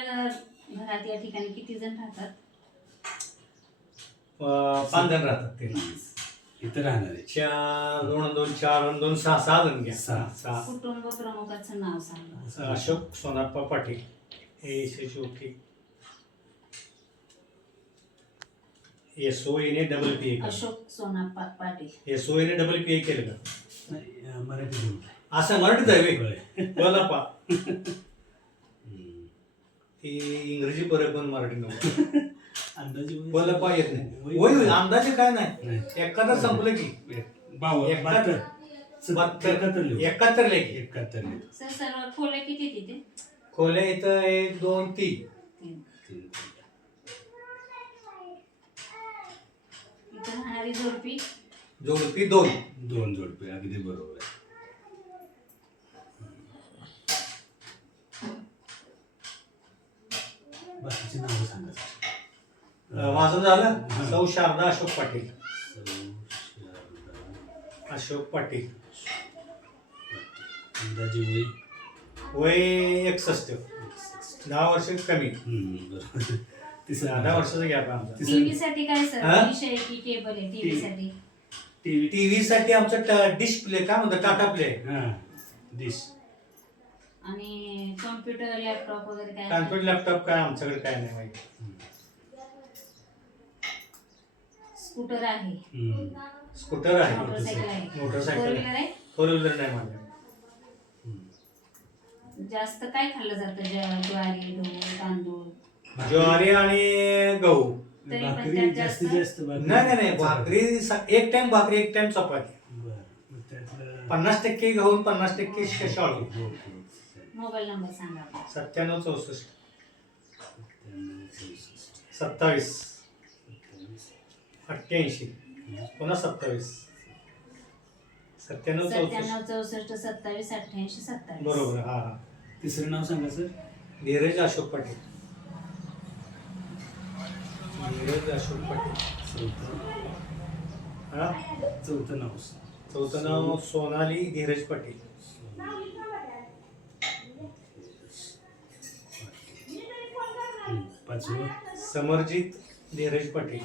आपल्या घरात या ठिकाणी किती जण राहतात? 5 जण राहतात ते. इथं राहणार आहे 2 2 4 2 6 जण घ्या. सहा. कुटुंब प्रमुखाचं नाव सांगा. अशोक सोनाप्पा पाटील हे शेवटी SONAPPA अशोक सोनाप्पा पाटील. SONAPPA केलं का? नाही, मराठी बोलतोय. असं मराठीत आहे होय. बोलापा हम्म. ती इंग्रजी बरं पण मराठी नको. अंदाजे वय- बोलापा येत नाही. वय- होय होय, अंदाजे काय नाही. नाही. एखादा संपलं की 72. 71 लिहू. 71 लेखी 71 लिहू. सर सर्व खोल्या किती तिथे? खोल्या इथं 1 2 3 तीन. 3. इथं राहणारी जोडपी जोडपी 2 2 जोडपे अगदी बरोबर आहे. बाकीची नावं सांगा. माझं झालं. सौ शारदा अशोक पाटील. शारदा अशोक पाटील अंदाजे वय वय 61. 10 वर्ष कमी. बरोबर. तिसरा 10 वर्षाचा गॅप आहे आमचा. टीव्ही साठी काय सर? हा? विषय की केबल आहे टीव्ही साठी? टीव्ही. टीव्ही साठी आमचं डिस्प्ले काय म्हणतात टाटा प्ले. हा डिश. आणि कॉम्प्युटर लॅपटॉप वगैरे काय? कॉम्प्युटर लॅपटॉप काय आमच्याकडे काय नाही माहिती. स्कूटर आहे, स्कूटर आहे, मोटरसायकल आहे, मोटरसायकल फोर व्हीलर आहे. 4 व्हीलर नाही माझ्या. जास्त काय खाल्लं जातं? ज्वारी, गहू, तांदूळ? ज्वारी आणि गहू. तरी पण भाकरी त्यात जास्तीत जास्त भाकरी. नाही भाकरी एक टाइम भाकरी एक टाइम चपाती. बरं. मग त्यातलं 50% गहू 50% शाळू. हो, हो. मोबाईल नंबर सांगा. 97 64 97, 27 27, 88 पुन्हा 27 97 64 97 64 27 88 27. बरोबर. हा तिसरं नाव सांगा सर. धीरज अशोक पाटील. धीरज अशोक पाटील. हा चौथं नाव. चौथं नाव सोनाली धीरज पाटील. पाचवं समरजित धीरज पाटील.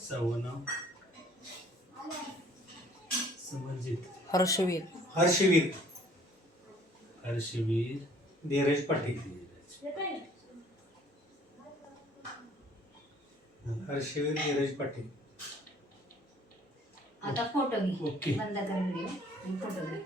सहावं नाव समरजित. हर्षवीर. हर्षवीर हर्षवीर धीरज पाटील. हर्षवीर धीरज पाटील. आता फोटो घे. ओके. बंद कर व्हिडिओ. फोटो घे.